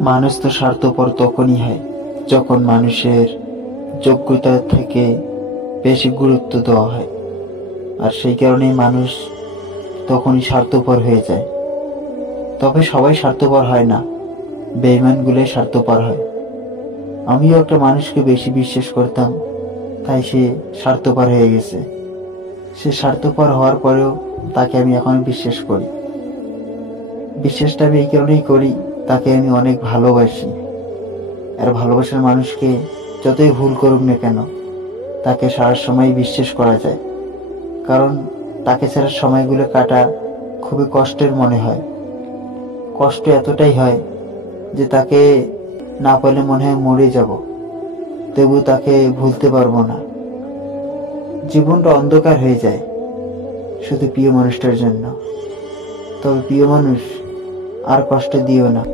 মানুষ তো স্বার্থপর তখনই হয় যখন মানুষের যোগ্যতা থেকে বেশি গুরুত্ব দেওয়া হয়, আর সেই কারণেই মানুষ তখনই স্বার্থপর হয়ে যায়। তবে সবাই স্বার্থপর হয় না, বেঈমানগুলোই স্বার্থপর হয়। আমিও একটা মানুষকে বেশি বিশ্বাস করতাম, তাই সে স্বার্থপর হয়ে গেছে। সে স্বার্থপর হওয়ার পরেও তাকে আমি এখন বিশ্বাস করি। বিশ্বাসটা আমি এই কারণেই করি, তাকে আমি অনেক ভালোবাসি। আর ভালোবাসার মানুষকে যতই ভুল করুক না কেন, তাকে সারা সময় বিশ্বাস করা যায়। কারণ তাকে ছাড়া সময়গুলো কাটা খুবই কষ্টের মনে হয়। কষ্ট এতটাই হয় যে তাকে না পেলে মনে হয় মরে যাব, তবু তাকে ভুলতে পারবো না। জীবনটা অন্ধকার হয়ে যায় শুধু প্রিয় মানুষটার জন্য। তবে প্রিয় মানুষ, আর কষ্ট দিও না।